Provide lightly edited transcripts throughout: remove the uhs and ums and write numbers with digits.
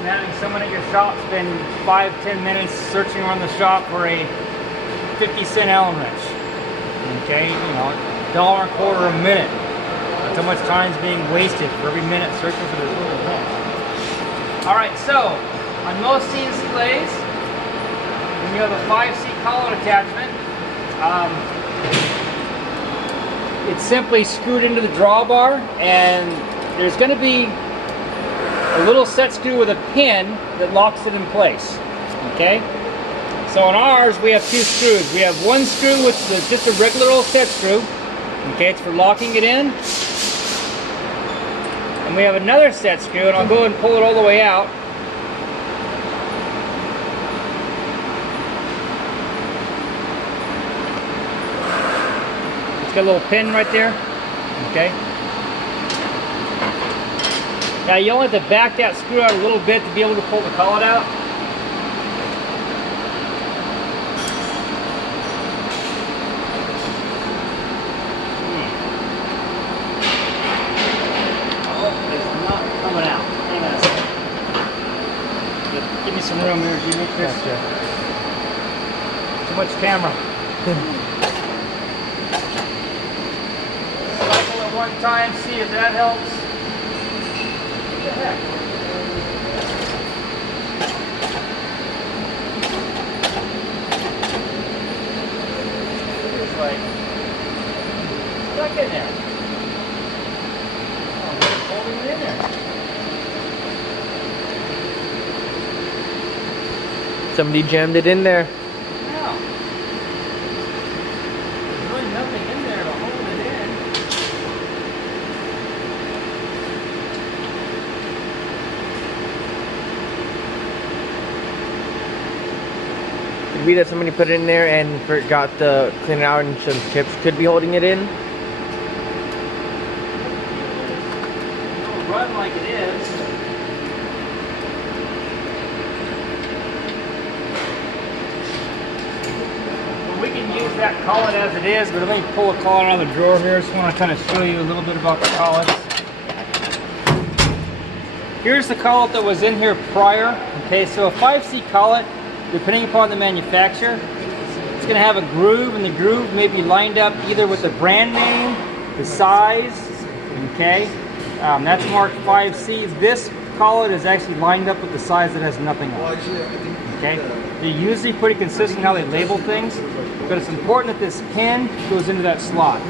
than having someone at your shop spend 5-10 minutes searching around the shop for a 50-cent Allen wrench. Okay, you know, $1.25 a minute. That's how much time is being wasted for every minute searching for this little wrench. All right, so on most CNC lathes, when you have a 5C collet attachment, it's simply screwed into the drawbar, and there's going to be a little set screw with a pin that locks it in place. Okay? So on ours, we have 2 screws. We have one screw which is just a regular old set screw. Okay, it's for locking it in. And we have another set screw, and I'll go and pull it all the way out. It's got a little pin right there. Okay. Now you only have to back that screw out a little bit to be able to pull the collet out. Oh, it's not coming out. Hang on a second. Give me some room here, Demetrius. Gotcha. Too much camera. Cycle it one time, see if that helps. What the heck? It's like stuck in there. Oh, it's holding it in there. Somebody jammed it in there. Wow. There's really nothing in there to hold it in. Could be that somebody put it in there and forgot to clean it out, and some chips could be holding it in. It'll run like it is. Well, we can use that collet as it is, but let me pull a collet out of the drawer here. I just want to kind of show you a little bit about the collets. Here's the collet that was in here prior. Okay, so a 5C collet, depending upon the manufacturer, it's going to have a groove, and the groove may be lined up either with the brand name, the size, okay? That's marked 5C. This collet is actually lined up with the size that has nothing on it, okay? They're usually pretty consistent how they label things, but it's important that this pin goes into that slot,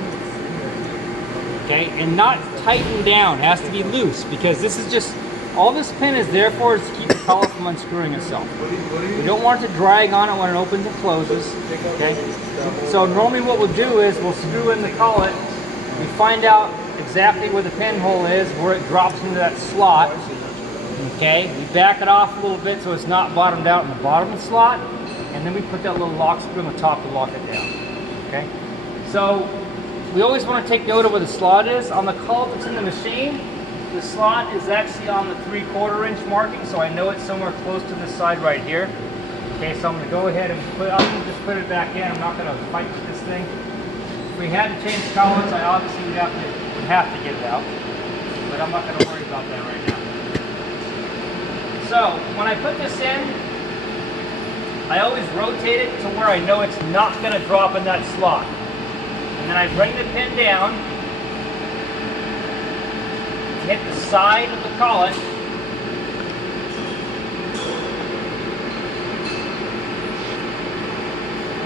okay? And not tightened down, it has to be loose, because this is just, all this pin is there for is to keep the collet from unscrewing itself. We don't want it to drag on it when it opens and closes, okay? So normally what we'll do is we'll screw in the collet, we find out exactly where the pinhole is, where it drops into that slot, okay? We back it off a little bit so it's not bottomed out in the bottom of the slot, and then we put that little lock screw on the top to lock it down, okay? So we always want to take note of where the slot is. On the collet that's in the machine, the slot is actually on the 3/4 inch marking, so I know it's somewhere close to this side right here. Okay, so I'm going to go ahead and I'll just put it back in. I'm not going to fight with this thing. If we had to change collets, I obviously would have to get it out, but I'm not going to worry about that right now. So when I put this in, I always rotate it to where I know it's not going to drop in that slot, and then I bring the pin down. Hit the side of the collet,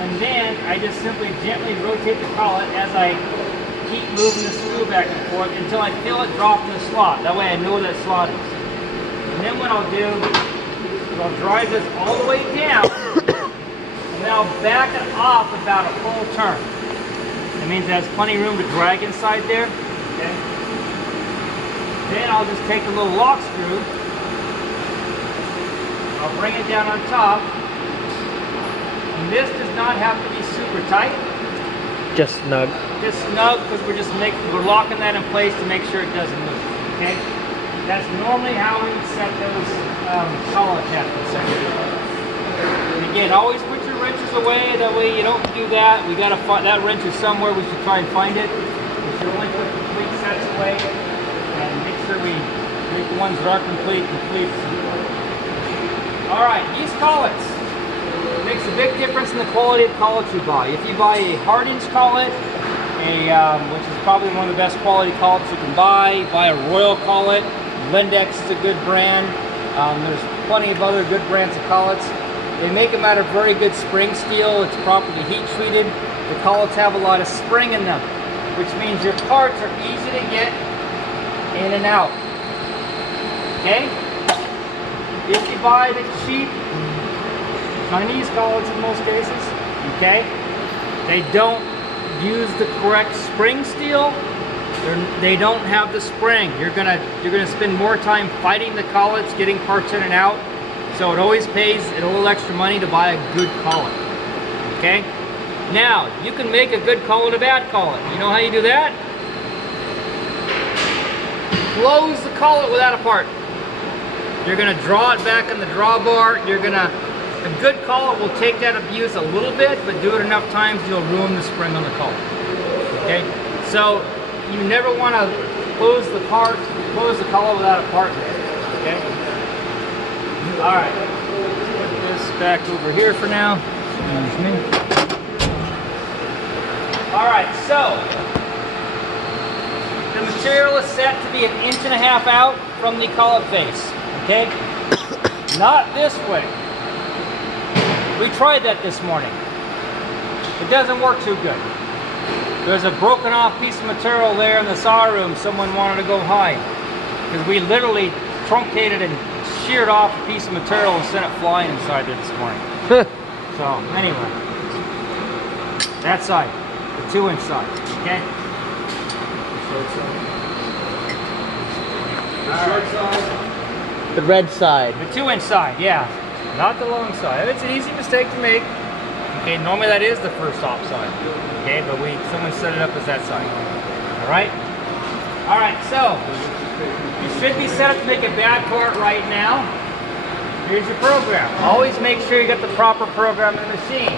and then I just simply gently rotate the collet as I keep moving the screw back and forth until I feel it drop in the slot. That way I know where that slot is. And then what I'll do is I'll drive this all the way down, and then I'll back it off about a full turn. That means it has plenty of room to drag inside there. Okay. Then I'll just take the little lock screw, I'll bring it down on top, and this does not have to be super tight. Just snug. Just snug, because we're locking that in place to make sure it doesn't move, okay? That's normally how we would set those collet attachments. And again, always put your wrenches away, that way you don't do that. We gotta find, that wrench is somewhere, we should try and find it. We should only put complete sets away. And make sure we make the ones that are complete. All right, these collets makes a big difference in the quality of collet you buy. If you buy a hard-inch collet, which is probably one of the best quality collets you can buy a Royal collet. Lendex is a good brand. There's plenty of other good brands of collets. They make them out of very good spring steel. It's properly heat treated. The collets have a lot of spring in them, which means your parts are easy to get in and out. Okay? If you buy the cheap Chinese collets in most cases, okay, they don't use the correct spring steel. They don't have the spring. You're gonna spend more time fighting the collets, getting parts in and out. So it always pays a little extra money to buy a good collet. Okay? Now, you can make a good collet a bad collet. You know how you do that? Close the collet without a part. You're gonna draw it back in the drawbar. A good collet will take that abuse a little bit, but do it enough times you'll ruin the spring on the collet. Okay? So you never want to close the collet without a part. Okay? Alright. Put this back over here for now. Excuse me. Alright, so the material is set to be 1.5 inches out from the collet face. Okay? Not this way. We tried that this morning. It doesn't work too good. There's a broken off piece of material there in the saw room someone wanted to go hide. Because we literally truncated and sheared off a piece of material and sent it flying inside there this morning. So, anyway. That side. The 2-inch side. Okay? The short side. The red side. The 2-inch side, yeah. Not the long side. It's an easy mistake to make. Okay, normally that is the first off side. Okay, but someone set it up as that side. Alright? Alright, so you should be set up to make a bad part right now. Here's your program. Always make sure you got the proper program in the machine.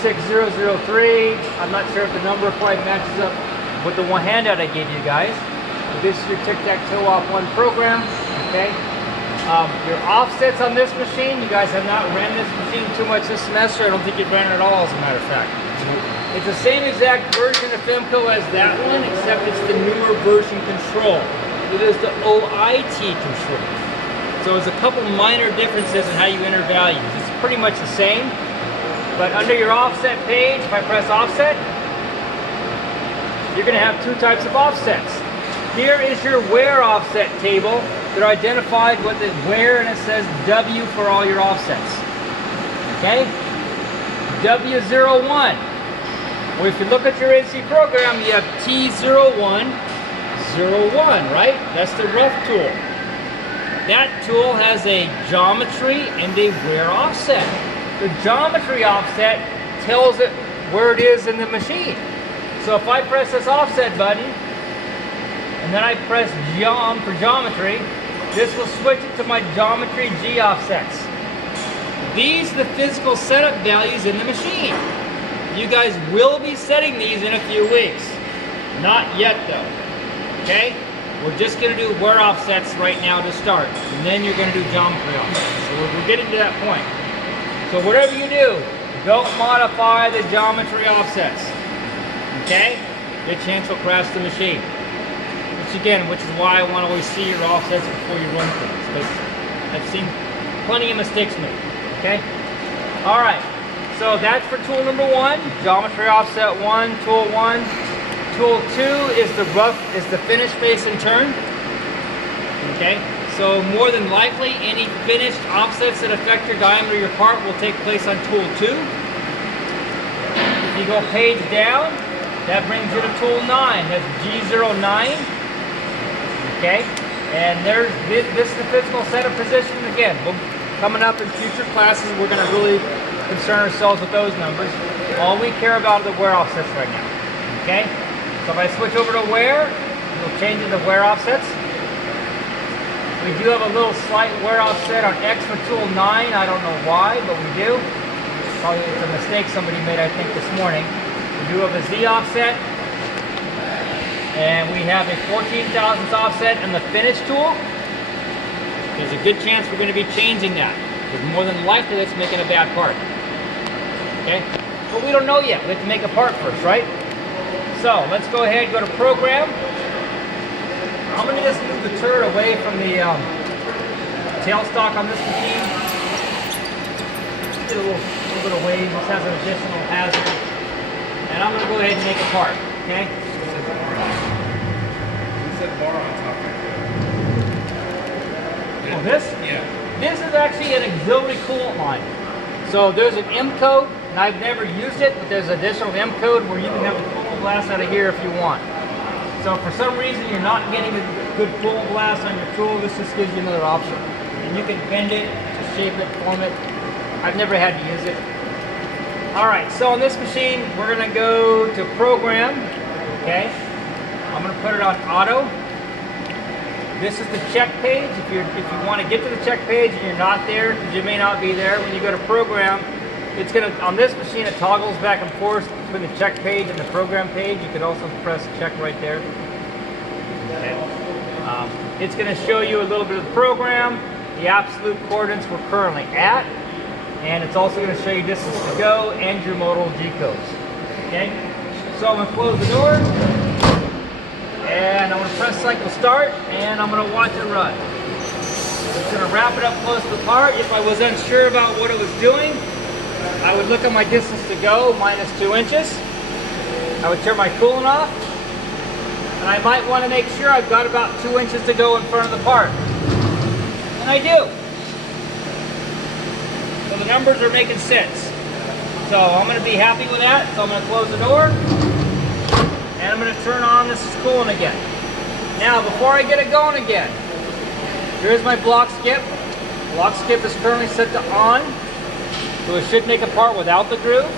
06003. I'm not sure if the number quite matches up with the one handout I gave you guys. But this is your tic-tac-toe off one program. Okay? Your offsets on this machine, you guys have not ran this machine too much this semester. I don't think you've ran it at all, as a matter of fact. It's the same exact version of Femco as that one, except it's the newer version control. It is the OIT control. So there's a couple minor differences in how you enter values. It's pretty much the same, but under your offset page, if I press offset, you're going to have two types of offsets. Here is your wear offset table. They're identified with the wear, and it says W for all your offsets. Okay? W01. Well, if you look at your NC program, you have T01, 01, right? That's the rough tool. That tool has a geometry and a wear offset. The geometry offset tells it where it is in the machine. So if I press this offset button, and then I press Geom for geometry, this will switch it to my geometry G offsets. These are the physical setup values in the machine. You guys will be setting these in a few weeks. Not yet though. Okay? We're just going to do wear offsets right now to start. And then you're going to do geometry offsets. So we're getting to that point. So whatever you do, don't modify the geometry offsets. Okay? Good chance you'll crash the machine. Which is why I want to always see your offsets before you run things, because I've seen plenty of mistakes made. Okay? Alright, so that's for tool number 1, geometry offset 1, tool 1. Tool 2 is the finish face and turn. Okay? So more than likely any finished offsets that affect your diameter of your part will take place on tool 2. If you go page down, that brings you to tool 9. That's G09. Okay, and this is the physical setup position. Again, coming up in future classes, we're going to really concern ourselves with those numbers. All we care about are the wear offsets right now. Okay, so if I switch over to wear, we'll change it to wear offsets. We do have a little slight wear offset on X for tool 9. I don't know why, but we do. Probably it's a mistake somebody made, I think, this morning. We do have a Z offset. And we have a 14 thousandths offset in the finish tool. there's a good chance we're going to be changing that. Because more than likely that's making a bad part. Okay? But we don't know yet. We have to make a part first, right? So let's go ahead and go to program. I'm going to just move the turret away from the tailstock on this machine. Just get a little bit away. This has an additional hazard. And I'm going to go ahead and make a part. Okay? You said bar on top right there. Oh, this? Yeah. This is actually an auxiliary coolant line. So there's an M code, and I've never used it, but there's additional M code where you can have a coolant blast out of here if you want. So if for some reason you're not getting a good coolant blast on your tool, this just gives you another option. And you can bend it, shape it, form it. I've never had to use it. All right, so on this machine, we're gonna go to program, okay? I'm gonna put it on auto. This is the check page. If you want to get to the check page and you're not there, because you may not be there, when you go to program, it's gonna, on this machine, it toggles back and forth between the check page and the program page. You could also press check right there. Okay. It's gonna show you a little bit of the program, the absolute coordinates we're currently at, and it's also gonna show you distance to go and your modal G codes. Okay? So I'm gonna close the door. And I'm going to press cycle start, and I'm going to watch it run. It's going to wrap it up close to the part. If I was unsure about what it was doing, I would look at my distance to go, -2 inches. I would turn my coolant off, and I might want to make sure I've got about 2 inches to go in front of the part. And I do. So the numbers are making sense. So I'm going to be happy with that, so I'm going to close the door. And I'm going to turn on this coolant again. Now, before I get it going again, here's my block skip. Block skip is currently set to on, so it should make a part without the groove.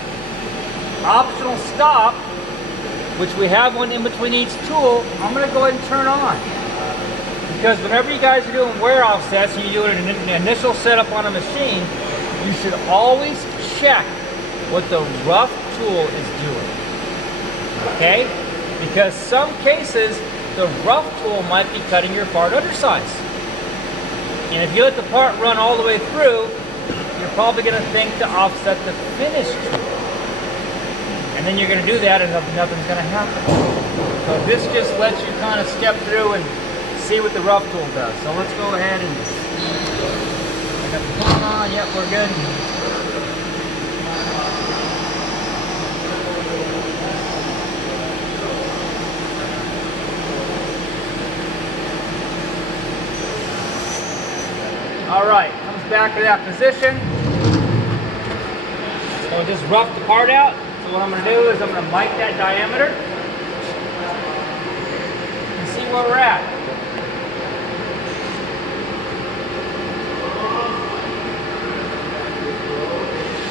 Optional stop, which we have one in between each tool, I'm going to go ahead and turn on. Because whenever you guys are doing wear offsets and you're doing an initial setup on a machine, you should always check what the rough tool is doing. Okay? Because some cases, the rough tool might be cutting your part undersize. And if you let the part run all the way through, you're probably going to think to offset the finished tool. And then you're going to do that and nothing's going to happen. So this just lets you kind of step through and see what the rough tool does. So let's go ahead and I got the coolant on. Yep, we're good. All right, comes back to that position. So just rough the part out. So what I'm going to do is I'm going to mic that diameter and see where we're at.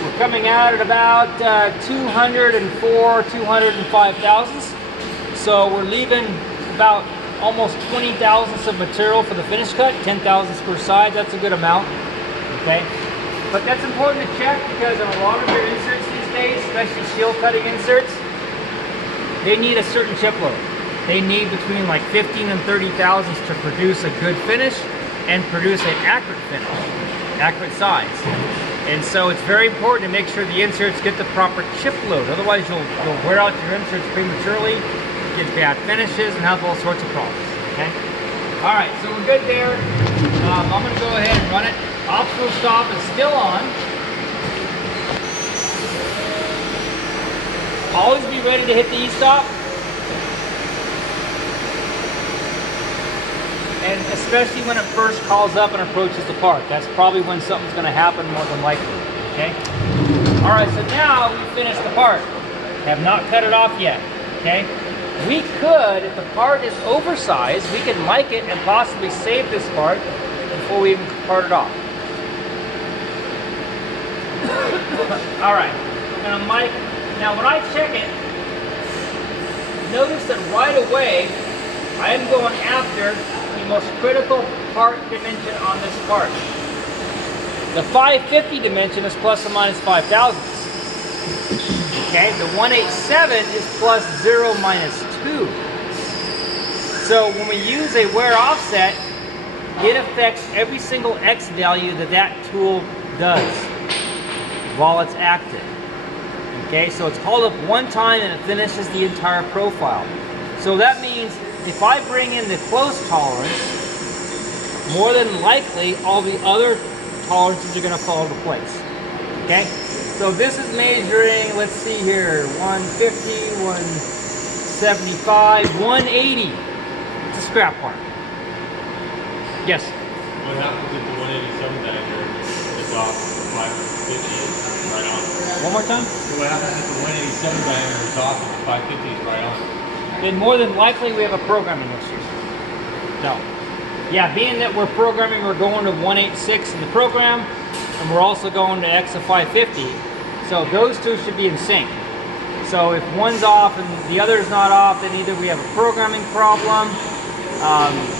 We're coming out at about 204, 205 thousandths. So we're leaving about almost 20 thousandths of material for the finish cut, 10 thousandths per side. That's a good amount, okay? But that's important to check because on a lot of your inserts these days, especially steel cutting inserts, they need a certain chip load. They need between like 15 and 30 thousandths to produce a good finish and produce an accurate finish, accurate size. And so it's very important to make sure the inserts get the proper chip load. Otherwise you'll wear out your inserts prematurely, get bad finishes, and have all sorts of problems, okay? All right, so we're good there. I'm gonna go ahead and run it. Optional stop is still on. Always be ready to hit the E-stop. And especially when it first calls up and approaches the part. That's probably when something's gonna happen more than likely, okay? All right, so now we finished the part. Have not cut it off yet, okay? We could, if the part is oversized, we could mic it and possibly save this part before we even part it off. All right, I'm gonna mic. Now when I check it, notice that right away, I am going after the most critical part dimension on this part. The 550 dimension is plus or minus 5 thousandths. Okay, the 187 is plus 0 minus 2. So when we use a wear offset, it affects every single X value that that tool does while it's active. Okay, so it's called up one time and it finishes the entire profile. So that means if I bring in the close tolerance, more than likely all the other tolerances are going to fall into place. Okay, so this is measuring, let's see here, 150, 175, 180. It's a scrap part. Yes? What happens if the 187 diameter is off 550 right on? One more time? What happens if the 187 diameter is off and the 550 is right on? Then more than likely we have a programming issue. No. Yeah, being that we're programming, we're going to 186 in the program, and we're also going to X of 550. So those two should be in sync. So if one's off and the other's not off, then either we have a programming problem,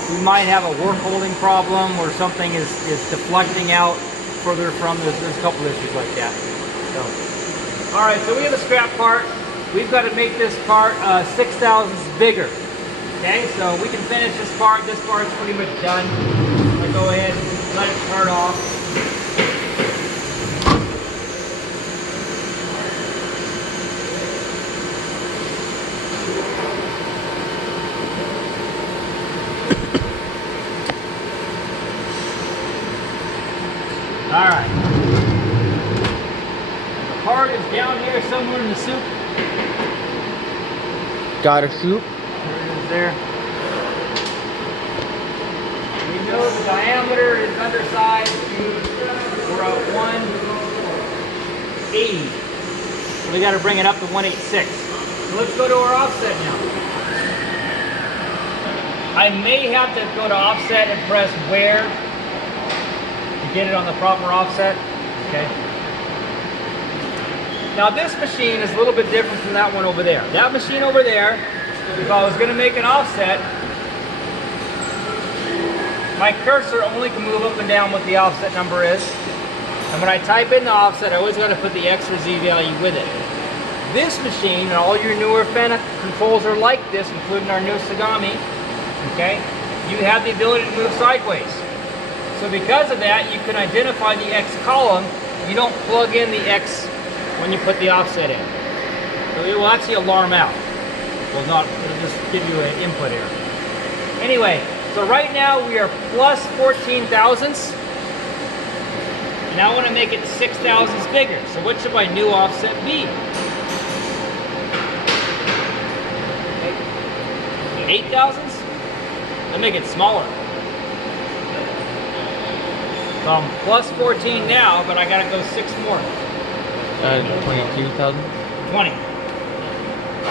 we might have a work holding problem, or something is deflecting out further from this. There's a couple issues like that. So, all right, so we have a scrap part. We've got to make this part 6 thousandths bigger. Okay, so we can finish this part. This part's pretty much done. I'm gonna go ahead and let it start off. All right. The part is down here somewhere in the soup. Got a soup? There. We know the diameter is undersized. We're at 180. So we got to bring it up to 186. So let's go to our offset now. I may have to go to offset and press where to get it on the proper offset. Okay. Now this machine is a little bit different from that one over there. That machine over there, if I was going to make an offset, my cursor only can move up and down what the offset number is. And when I type in the offset, I always got to put the X or Z value with it. This machine, and all your newer Femco controls are like this, including our new Sagami, okay? You have the ability to move sideways. So because of that, you can identify the X column. You don't plug in the X when you put the offset in. So it will actually alarm out. Well, not, it'll just give you an input error. Anyway, so right now we are plus 14 thousandths. And I want to make it 6 thousandths bigger. So what should my new offset be? 8 thousandths? I'll make it smaller. So I'm plus 14 now, but I gotta go 6 more. 22,000? 20.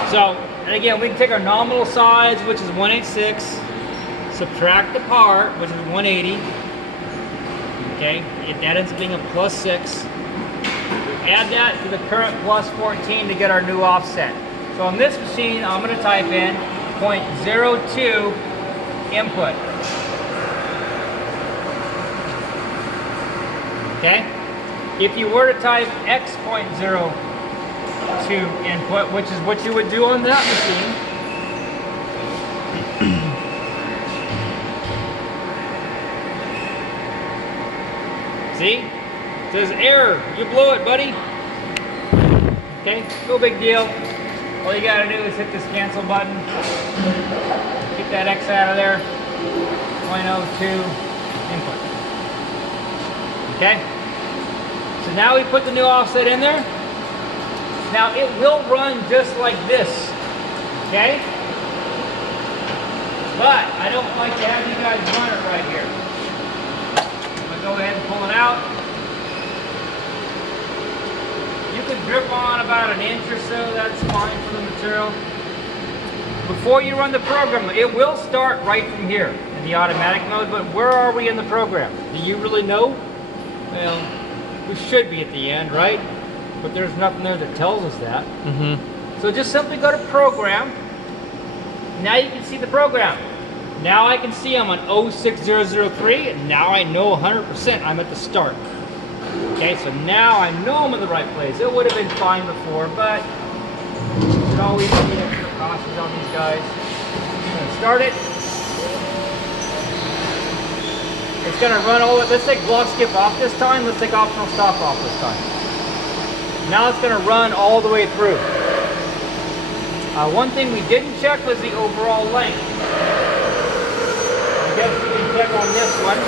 So, and again, we can take our nominal size, which is 186, subtract the part, which is 180. Okay, that ends up being a plus 6. Add that to the current plus 14 to get our new offset. So on this machine, I'm going to type in 0.02 input. Okay? If you were to type X.02 input, which is what you would do on that machine, see? It says error. You blew it, buddy. Okay? No big deal. All you gotta do is hit this cancel button. Get that X out of there. 0.02 input. Okay? So now we put the new offset in there. Now it will run just like this. Okay? But I don't like to have you guys run it right here. I'm gonna go ahead and pull it out. You can drip on about an inch or so, that's fine for the material. Before you run the program, it will start right from here in the automatic mode, but where are we in the program? Do you really know? Well, we should be at the end, right? But there's nothing there that tells us that. So just simply go to program. Now you can see the program. Now I can see I'm on 06003, and now I know 100% I'm at the start. Okay, so now I know I'm in the right place. It would have been fine before, but you should always be extra cautious on these guys. I'm going to start it. It's gonna run all, let's take block skip off this time, let's take optional stock off this time. Now it's gonna run all the way through. One thing we didn't check was the overall length. I guess we can check on this one.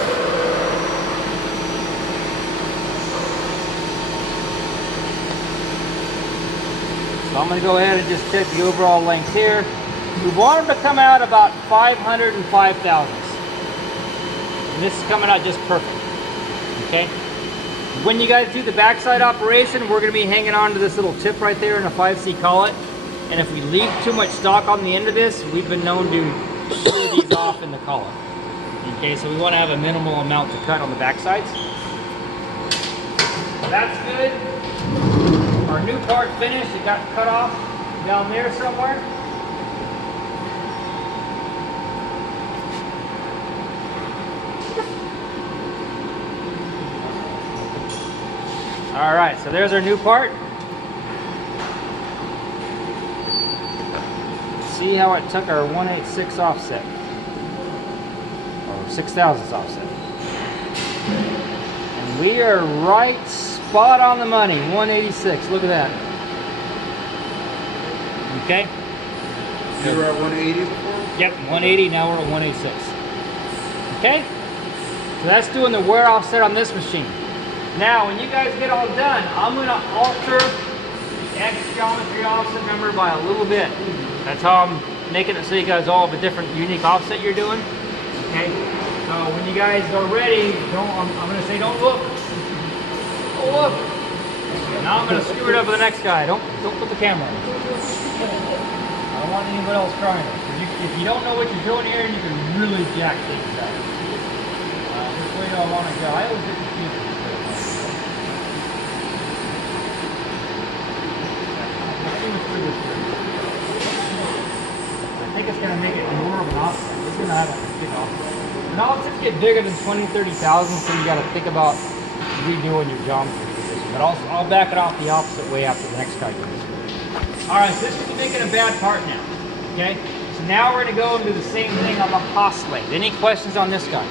So I'm gonna go ahead and just check the overall length here. We want them to come out about 505 thousandths. And this is coming out just perfect, okay? When you guys do the backside operation, we're gonna be hanging on to this little tip right there in a 5C collet. And if we leave too much stock on the end of this, we've been known to shear these off in the collet. Okay, so we wanna have a minimal amount to cut on the backsides. That's good. Our new part finished, it got cut off down there somewhere. All right, so there's our new part. See how it took our 1/86 offset, or 6/1000 offset. And we are right spot on the money, 186, look at that. Okay? You were at 180 before? Yep, 180, now we're at 186. Okay? So that's doing the wear offset on this machine. Now, when you guys get all done, I'm going to alter the X geometry offset number by a little bit. That's how I'm making it so you guys all have a different, unique offset you're doing. Okay? So when you guys are ready, I'm going to say don't look. Don't look. Now I'm going to screw it up with the next guy. Don't put the camera on. I don't want anybody else trying it. If you don't know what you're doing here, you can really jack things up. Which way do I want to go? I always get confused. I think it's going to make it more of an offset. It's going to have a big offset. And offsets get bigger than 20, 30,000, so you got to think about redoing your geometry position. But I'll back it off the opposite way after the next guy goes. All right, so this is making a bad part now. Okay, so now we're going to go and do the same thing on the Haas lathe. Any questions on this guy?